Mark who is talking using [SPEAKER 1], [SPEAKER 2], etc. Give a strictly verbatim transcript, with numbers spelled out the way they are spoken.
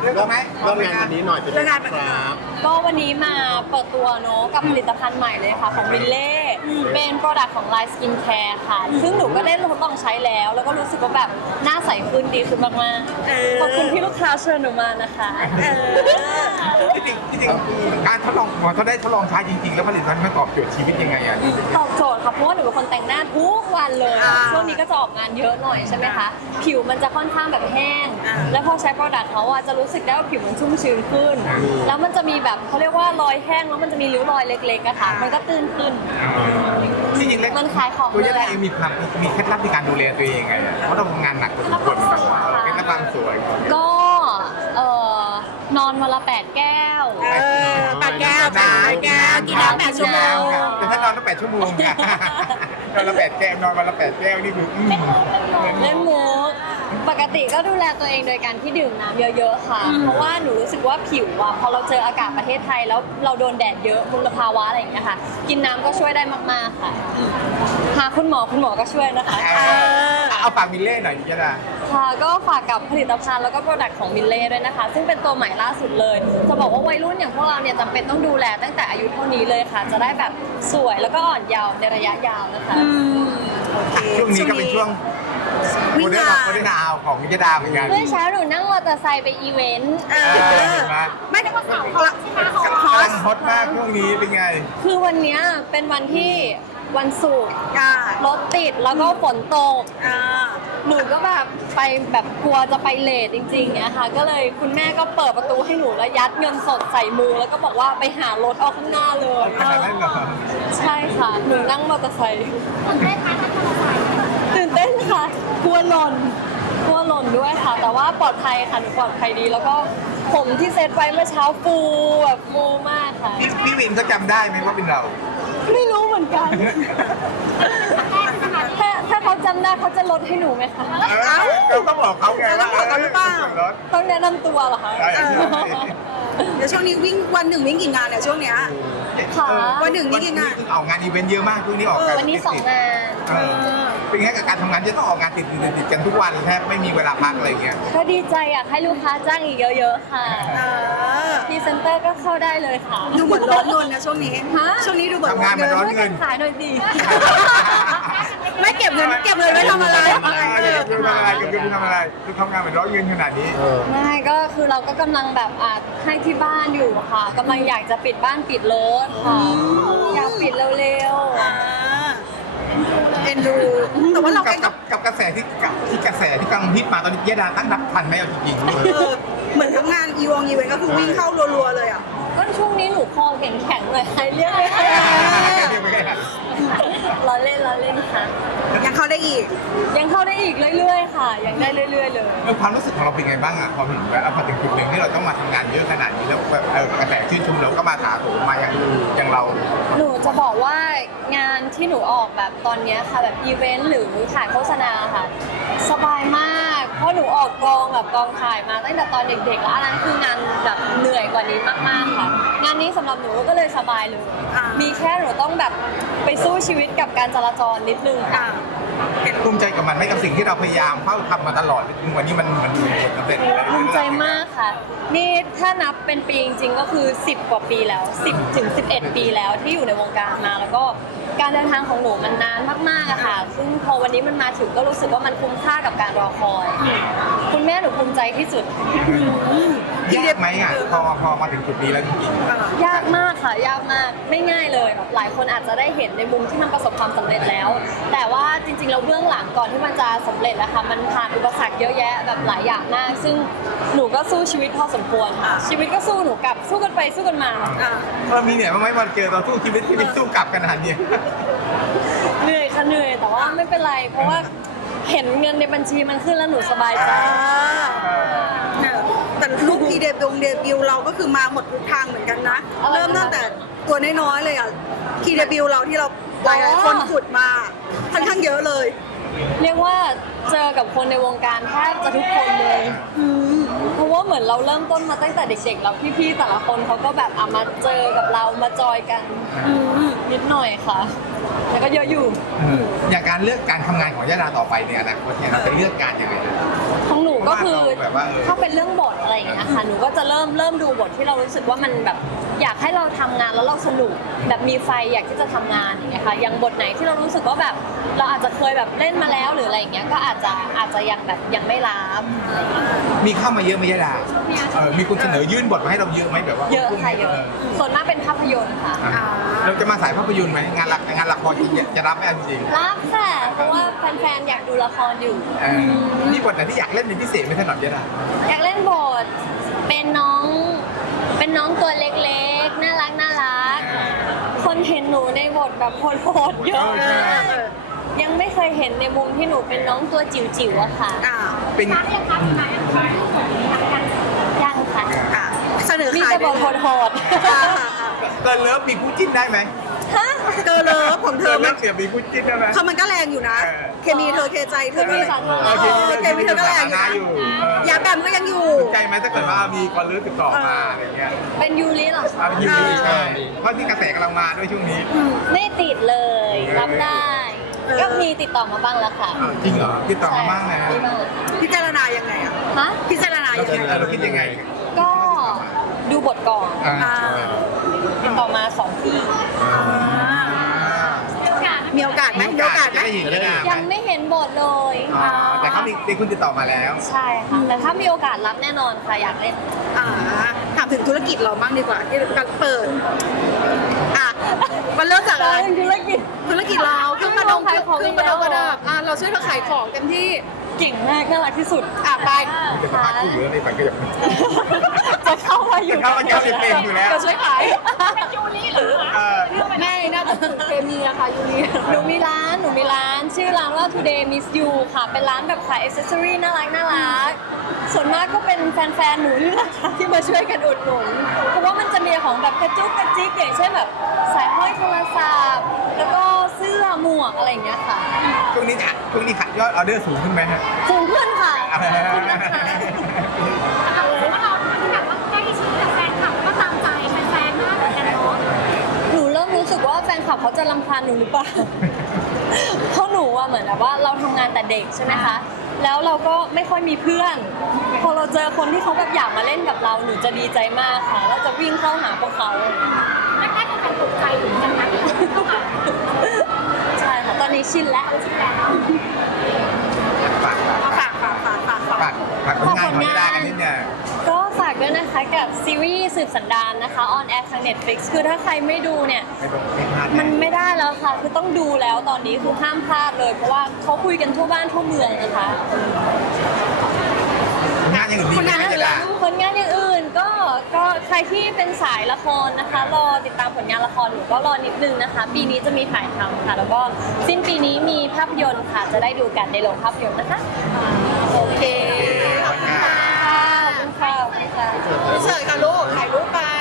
[SPEAKER 1] เริ่มไหม
[SPEAKER 2] เริ่มงานวันนี้หน่อยเป็นไงครับ
[SPEAKER 3] ก็วันนี้มาเปิดตัวเนอะกับผลิตภัณฑ์ใหม่เลยค่ะของวิลเล่เป็นโปรดักต์ของ Line Skin Care ค่ะ ซึ่งหนูก็ได้ทดลองใช้แล้ว แล้วก็รู้สึกว่าแบบหน้าใสขึ้นดีขึ้นมากๆ ขอบคุณที่ลูกค้าเชิญหนูมานะคะ
[SPEAKER 1] ที่จริงที่จริงการทดลองพอเขาได้ทดลองใช้จริงๆแล้วผลิตภัณฑ์มันตอบโจทย์ชีวิตยังไงอ่ะ
[SPEAKER 3] ตอบโจทย์ค่ะเพราะว่าหนูเป็นคนแต่งหน้าทุกวันเลย
[SPEAKER 4] อ่า
[SPEAKER 3] ช่วงนี้ก็จะออกงานเยอะหน่อยใช่ไหมคะ ผิวมันจะค่อนข้างแบบแห้ง
[SPEAKER 4] อ่า
[SPEAKER 3] แล้วพอใช้โปรดักต์เขาอะจะรู้สึกได้ว่าผิวมันชุ่มชื้นขึ้น แล้วมันจะมีแบบเขาเรียกว่ารอยแห้งแล้วมันจะมีริ้วรอยเล็กๆอะค่ะมันก็ตื้นขึ้น
[SPEAKER 1] ที่จริงแล้ว
[SPEAKER 3] มันขายของ
[SPEAKER 1] ตัวยั
[SPEAKER 3] เลย
[SPEAKER 1] ไง
[SPEAKER 3] อะ
[SPEAKER 1] เองมีความมีเคล็ดลับในการดูแลตัวเองไงอะเพราะเราทำงานหนักพอสมควรเหมือนกันเคล็ดลับความสวย
[SPEAKER 3] ก็เอ่อนอนวันละแปดแก้ว
[SPEAKER 4] เออแปดแก้วแปดแก้วกินน้ำแปดชั่วโมง
[SPEAKER 1] แต่ถ้านอนตั้งแปดชั่วโมงค่ะนอนละแปดแก้วนอนวันละแปดแก้วนี่คืออืม
[SPEAKER 3] เล่นมุกปกติก็ดูแลตัวเองโดยการที่ดื่มน้ำเยอะๆค่ะ เพราะว่าหนูรู้สึกว่าผิวอะพอเราเจออากาศประเทศไทยแล้วเราโดนแดดเยอะมลภาวะอะไรอย่างเงี้ยค่ะ กินน้ำก็ช่วยได้มากๆค่ะ หาคุณหมอคุณหมอก็ช่วยนะคะ
[SPEAKER 1] เออเอาฝากมิลเล่หน่อยดิจ้า
[SPEAKER 3] ค่ะก็ฝากกับผลิตภัณฑ์แล้วก็โปรดักต์ของมิลเล่ด้วยนะคะ ซึ่งเป็นตัวใหม่ล่าสุดเลย จะบอกว่าวัยรุ่นอย่างพวกเราเนี่ยจำเป็นต้องดูแลตั้งแต่อายุเท่านี้เลยค่ะ จะได้แบบสวยแล้วก็อ่อนเยาว์ในระยะยาวนะคะ
[SPEAKER 4] โอเค
[SPEAKER 1] ช่วงนี้ก็เป็นช่วง
[SPEAKER 4] วิ่
[SPEAKER 1] โม
[SPEAKER 4] ง
[SPEAKER 1] เดล
[SPEAKER 4] งาน
[SPEAKER 1] โมเดลนาวของยดาเหมือนกัน
[SPEAKER 3] เมื่อเช้าหนูนั่งมอเตอร์ไซค์ไปอีเวนต์
[SPEAKER 4] เอ
[SPEAKER 1] เออ
[SPEAKER 4] อ
[SPEAKER 1] เห็นไหม
[SPEAKER 4] ไม่ได้ว่าสาวฮอตใช่ไหมฮอต
[SPEAKER 1] กำลังฮอตมากช่วงนี้เป็นไง
[SPEAKER 3] คือวันเนี้ยเป็นวันที่วันศุกร์
[SPEAKER 4] อ่าร
[SPEAKER 3] ถติดแล้วก็ฝนตก
[SPEAKER 4] อ่า
[SPEAKER 3] หนูก็แบบไปแบบกลัวจะไปเลทจริงๆเนี่ยค่ะ ก็เลยคุณแม่ก็เปิดประตูให้หนูแล้วยัดเงินสดใส่มือ แล้วก็บอกว่าไปหารถเอาข้างหน้าเลย
[SPEAKER 1] ขนาดนั้นเหรอ
[SPEAKER 3] ใช่ค่ะ หนูนั่งมอเตอร์ไซค์ตื่นเต้นไหมนั่งมอเตอร์ไซค์ตื่นเต้นค่ะ กลัวหล่น กลัวหล่นด้วยค่ะ แต่ว่าปลอดภัยค่ะ หนูปลอดภัยดี แล้วก็ผมที่เซตไว้เมื่อเช้าฟูแบบฟูมากค่ะ
[SPEAKER 1] พี่พี่วินเขาจำได้ไหมว่าเป็นเรา
[SPEAKER 3] ไม่รู้เหมือนกัน ถ้าถ้าเขาจำได้เขาจะลดให้หนูไหมคะ
[SPEAKER 1] เออเราต้องบอกเขาไงว่า
[SPEAKER 4] เราต้องบอกเขาหรือเปล่า
[SPEAKER 1] ส่วนลด
[SPEAKER 3] ต้องแนะนำตัวเหรอคะ
[SPEAKER 1] ใช่ใช่
[SPEAKER 4] เดี๋ยวช่วงนี้วิ่งวันหนึ่งวิ่งกี่งานเนี่ยช่วงเนี้ย
[SPEAKER 3] ค่ะ
[SPEAKER 1] เออ
[SPEAKER 4] วันหนึ่งนี่กี่งาน
[SPEAKER 1] ออกงานอีเวนต์เยอะมากช่วงนี้ออกงาน
[SPEAKER 3] วันนี้สองงาน
[SPEAKER 1] เออเป็นไงกับการทำงานที่ต้องออกงานติดติดติดกันทุกวันแทบไม่มีเวลาพักอะไรอย่างเงี้ย
[SPEAKER 3] ก็ดีใจอยากให้ลูกค้าจ้างอีกเยอะๆค่ะ
[SPEAKER 4] เออ
[SPEAKER 3] พรีเซนเตอร์ก็เข้าได้เลยค่ะ
[SPEAKER 4] ดูเหมือนร้อนเงินนะช่วงนี้
[SPEAKER 3] ฮะ
[SPEAKER 4] ช่วงนี้ดูเหมือน
[SPEAKER 1] ทำงานมันร้อน
[SPEAKER 3] ช่วยกันขายหน่อยดิ
[SPEAKER 4] ไม่เก็บเงินเก็บเงินไว้ทำอะไร
[SPEAKER 1] ทำอะไรเก็บเงินทำอะไรเก็บเงินทำอะไรคือทำงานเป็นร้อยเงินขนาดนี้
[SPEAKER 2] เออ
[SPEAKER 3] ไม่ก็คือเราก็กำลังแบบอ่ะให้ที่บ้านอยู่ค่ะกำลังอยากจะปิดบ้านปิดรถค่ะ อยากปิดเร็ว
[SPEAKER 4] อ่าเอ็นดูแต่ว่าเรา
[SPEAKER 1] กับ
[SPEAKER 4] เอง
[SPEAKER 1] กั
[SPEAKER 4] ก็
[SPEAKER 1] บกับกระแสที่กับที่กระแสที่กำลังฮิตมาตอนนี้ยดาตั้งรับทันไหมเอาจริงๆ
[SPEAKER 4] เออเหมือนทั้งงานอีวงอีเวนต์ก็คือวิ่งเข้ารัวๆเลยอ่ะ
[SPEAKER 3] ๆก็ช่วงนี้หนูคอแข็งๆเลยใครเรียกเลย ล้อเล่นล้อเล่นค่ะ
[SPEAKER 4] ยังเข้าได้อีก
[SPEAKER 3] ยังเข้าได้อีกเรื่อยๆ ค่ะ ยังได้เรื่อยๆ เลย
[SPEAKER 1] เออความรู้สึกของเราเป็นไงบ้างอ่ะพอถึงแบบพอถึงจุดหนึ่งที่เราต้องมาทำงานเยอะขนาดนี้แล้วแบบเออกระแสชื่นชมเราก็มาถาโถมมาอย่างอย่างเรา
[SPEAKER 3] หนูจะบอกว่างานที่หนูออกแบบตอนเนี้ยค่ะแบบอีเวนต์หรือถ่ายโฆษณาค่ะ สบายมาก เพราะหนูออกกองแบบกองถ่ายมาตั้งแต่ตอนเด็กๆ แล้วอันนั้นคืองานแบบเหนื่อยกว่านี้มากๆ ค่ะ งานนี้สำหรับหนูก็เลยสบายเลย
[SPEAKER 4] อ่ามี
[SPEAKER 3] มีแค่หนูต้องแบบไปสู้ชีวิตกับการจราจรนิดนึงค่ะ
[SPEAKER 4] อ่า
[SPEAKER 1] ภูมิใจกับมันไหมกับสิ่งที่เราพยายามเข้าทำมาตลอดถึงวันนี้มันมันมีผลสำเร็จ
[SPEAKER 3] ภูมิใจมากค่ะ นี่ถ้านับเป็นปีจริงๆ ก็คือ สิบ กว่าปีแล้ว สิบ ถึง สิบเอ็ด ปีแล้วที่อยู่ในวงการมา แล้วก็การเดินทางของหนูมันนานมากๆอะค่ะ ซึ่งพอวันนี้มันมาถึงก็รู้สึกว่ามันคุ้มค่ากับการรอคอย คุณแม่หนูภูมิใจที่สุด
[SPEAKER 1] ยากไหมอ่ะพอพอมาถึงจุดนี้แล้วจริง
[SPEAKER 3] ยากมากค่ะ ยากมาก ไม่ง่ายเลยแบบหลายคนอาจจะได้เห็นในมุมที่มันประสบความสำเร็จแล้ว แต่ว่าจริงๆแล้วเบื้องหลังก่อนที่มันจะสำเร็จนะคะมันผ่านอุปสรรคเยอะแยะแบบหลายอย่างมาก ซึ่งหนูก็สู้ชีวิตพอสมควรค่ะ ชีวิตก็สู้หนูกลับสู้กันไปสู้กันมา
[SPEAKER 4] อ่า
[SPEAKER 1] ๆเออมีเนี่ยบ้างไหมวันเจอเราสู้ชีวิตชีวิตสู้กลับขนาดนี้
[SPEAKER 3] เหนื่อยค่ะเหนื่อยแต่ว่าไม่เป็นไร เพราะว่าเห็นเงินในบัญชีมันขึ้นแล้วหนูสบายใจ
[SPEAKER 4] เนี่ยแต่ลูกพีเดบิวเดบิวเราก็คือมาหมดทุกทางเหมือนกันนะ
[SPEAKER 3] อะไรนะ
[SPEAKER 4] เริ่มตั้งแต่ตัวน้อยๆเลยอ่ะพีเดบิวเราที่เราหลายๆคนขุดมาค่อนข้างเยอะเลย
[SPEAKER 3] เรียกว่าเจอกับคนในวงการแทบจะทุกคนเลย
[SPEAKER 4] อืม
[SPEAKER 3] เพราะว่าเหมือนเราเริ่มต้นมาตั้งแต่เด็กๆแล้วพี่ๆแต่ละคนเขาก็แบบอ่ะมาเจอกับเรามาจอยกัน
[SPEAKER 4] อืม
[SPEAKER 3] นิดหน่อยค่ะแต่ก็เยอะอยู่
[SPEAKER 1] เอออย่างการเลือกการทำงานของยะดาต่อไปเนี่ยอนาคตเนี่ยเราจะเลือกการยังไง
[SPEAKER 3] ของหนูก็คือ
[SPEAKER 1] แบบว่าเออ
[SPEAKER 3] ถ้าเป็นเรื่องบทอะไรอย่างเงี้ยค่ะหนูก็จะเริ่มเริ่มดูบทที่เรารู้สึกว่ามันแบบอยากให้เราทำงานแล้วเราสนุกแบบมีไฟอยากที่จะทำงานอย่างเงี้ยค่ะอย่างบทไหนที่เรารู้สึกว่าแบบเราอาจจะเคยแบบเล่นมาแล้วหรืออะไรอย่างเงี้ยก็อาจจะอาจจะยังแบบยังไม่รับอะไรอย่างเงี้ย
[SPEAKER 1] มีเข้ามาเยอะไหมยะดาเออมีคุณเสนอยื่นบทมาให้เราเยอะไหมแบบว่า
[SPEAKER 3] เยอะค่ะเยอะส่วนมากเป็นภาพยนตร์ค่ะ
[SPEAKER 1] อ่ะเราจะมาสายภาพยนตร์ไหมงานละงานละครจริงๆจะรับไหมเอาจริง
[SPEAKER 3] รับค่ะเพราะว่าแฟนๆอยากดูละครอยู่
[SPEAKER 1] ๆเออมีบทไหนที่อยากเล่นเป็นพิเศษไหมถนัดยะดา
[SPEAKER 3] อยากเล่นบทเป็นน้องเป็นน้องตัวเล็กๆน่ารักน่ารักคนเห็นหนูในบทแบบโหดๆเยอะ
[SPEAKER 1] เออใช่
[SPEAKER 3] ยังไม่เคยเห็นในมุมที่หนูเป็นน้องตัวจิ๋วๆอะค่ะ
[SPEAKER 4] อ่า
[SPEAKER 1] เป็น
[SPEAKER 3] ยังค่ะ
[SPEAKER 4] อ่าเสนอ
[SPEAKER 3] มี
[SPEAKER 4] ขาย
[SPEAKER 3] แต่บทโหด
[SPEAKER 4] อ่าอ่าอ่า
[SPEAKER 1] เกินเลิฟมีคู่จิ้นได้ไหม
[SPEAKER 3] ๆฮะ
[SPEAKER 4] เธอเลิฟของเธ
[SPEAKER 1] เกิ
[SPEAKER 4] อน
[SPEAKER 1] เลิ
[SPEAKER 4] มัน
[SPEAKER 1] ฟเสียมีคู่จิ้นได้ไหม
[SPEAKER 4] เขามันก็แรงอยู่นะ
[SPEAKER 1] เออ
[SPEAKER 4] เคมีเธอเคใจเธอก็
[SPEAKER 3] เคมี
[SPEAKER 4] แรง
[SPEAKER 3] สาธารณะ
[SPEAKER 1] เออเคมี
[SPEAKER 4] เคมีเธอก็แรงอยู่นะ
[SPEAKER 1] อยู่เออ
[SPEAKER 4] อย่าแบมก็ยังอยู่
[SPEAKER 1] ใจไหมถ้าเกิดว่ามีคนเลิฟติดต่อมาอะไรเงี้ย
[SPEAKER 3] เป็นยูริเหรอ
[SPEAKER 1] อ่ะ
[SPEAKER 3] คะ
[SPEAKER 1] ยูริใช่เพราะที่กระแสกำลังมาด้วยช่วงนี้
[SPEAKER 3] ไม่ติดเลยรับได้
[SPEAKER 4] เออ
[SPEAKER 3] ก็มีติดต่อมาบ้างแล้วค่ะ
[SPEAKER 1] อ้าวจริงเหรอติดต่อมาบ้างนะ
[SPEAKER 3] ใช่มีบ้าง
[SPEAKER 4] พิจารณายังไงอ่ะ
[SPEAKER 3] ฮะ
[SPEAKER 4] พิจารณา
[SPEAKER 1] เรา
[SPEAKER 4] ยัง
[SPEAKER 1] คิด
[SPEAKER 4] ไง
[SPEAKER 1] เราคิดยังไง
[SPEAKER 3] ก็ดูบทก่อน
[SPEAKER 1] อ่า
[SPEAKER 4] อ่า
[SPEAKER 3] ติดต่อมาสองที่
[SPEAKER 1] อ่า
[SPEAKER 4] มีโอกาสไหมมีโอกาสไหม
[SPEAKER 1] จะได้เห็นยะดาไหม
[SPEAKER 3] ยังไม่เห็นบทเลย
[SPEAKER 1] อ๋อแต่เขามีมีคุณติดต่อมาแล้ว
[SPEAKER 3] ใช่ค่ะ แต่ถ้ามีโอกาสรับแน่นอนค่ะอยากเล่น
[SPEAKER 4] อ่าถามถึงธุรกิจเราบ้างดีกว่าที่กำลังเปิดอ่ะมันเริ่มจากอะไร
[SPEAKER 3] ธุรกิจ
[SPEAKER 4] ธุรกิจเราเครื่องประดง
[SPEAKER 3] ขายของ
[SPEAKER 4] เครื่องประดงประดับอ่ะเราช่วยเธอขายของเต็มที่
[SPEAKER 3] เก่งมากน่ารักที่สุด
[SPEAKER 4] อ่ะไป
[SPEAKER 1] จะสามารถพูดเยอะในฝันก็ยัง
[SPEAKER 3] จะเข้ามาอยู่
[SPEAKER 1] จะเข้ามาอยู่ในเฟรมอยู่แล้ว
[SPEAKER 4] เราช่วยขาย
[SPEAKER 3] ยูริหรือ
[SPEAKER 1] เออ
[SPEAKER 4] ไม่น่าจะถึงเคมีอะค่ะยูริ
[SPEAKER 3] หนูมีร้านหนูมีร้านชื่อร้านว่า Today Miss You ค่ะ เป็นร้านแบบขายอิสเซอรี่น่ารักน่ารักส่วนมากก็เป็นแฟนๆหนูนี่แหละค่ะที่มาช่วยกันอุดหนุนเพราะว่ามันจะมีของแบบกระจุกกระจิกอย่างเช่นแบบสายห้อยโทรศัพท์แล้วก็เสื้อหมวกอะไรอย่างเงี้ยค่ะ
[SPEAKER 1] ช่วงนี้ค่ะช่วงนี้ขายยอดออเดอร์สูงขึ้นไหมฮะ
[SPEAKER 3] สูงขึ้นค่ะ หนูเริ่มรู้สึกว่าแฟนคลับเขาจะรำคาญหนูหรือเปล่า เพราะหนูอะเหมือนแบบว่าเราทำงานแต่เด็กใช่ไหมคะ แล้วเราก็ไม่ค่อยมีเพื่อน พอเราเจอคนที่เขาแบบอยากมาเล่นกับเรา หนูจะดีใจมากค่ะ เราจะวิ่งเข้าหาพวกเขาใช่ค่ะ ตอนนี้ชินแล้วชินแล้ว
[SPEAKER 1] ฝาก
[SPEAKER 4] เอาฝากฝากฝากฝากฝาก
[SPEAKER 1] ฝากฝากผลงานของยะดากันนิดเนี่ย
[SPEAKER 3] ก็ฝากด้วยนะคะกับซีรีส์สืบสันดานนะคะออนแอร์ทาง Netflix คือถ้าใครไม่ดูเนี่ย
[SPEAKER 1] ไม่ต้องไม่พลาด
[SPEAKER 3] มันไม่ได้แล้วค่ะ คือต้องดูแล้วตอนนี้คือห้ามพลาดเลย เพราะว่าเขาคุยกันทั่วบ้านทั่วเมืองนะคะ
[SPEAKER 1] งานอย่างอื่นดีไหมยะดา
[SPEAKER 3] ผลงานอย่างอื่นก็ก็ใครที่เป็นสายละครนะคะ รอติดตามผลงานละครหนูก็รอนิดนึงนะคะ ปีนี้จะมีถ่ายทำค่ะ แล้วก็สิ้นปีนี้มีภาพยนตร์ค่ะ จะได้ดูกันในโรงภาพยนตร์นะคะ
[SPEAKER 4] โอเค
[SPEAKER 3] ขอบคุณค่ะขอบคุณค่ะ
[SPEAKER 4] เสิร์ฟค่ะลูกถ่ายรูปไป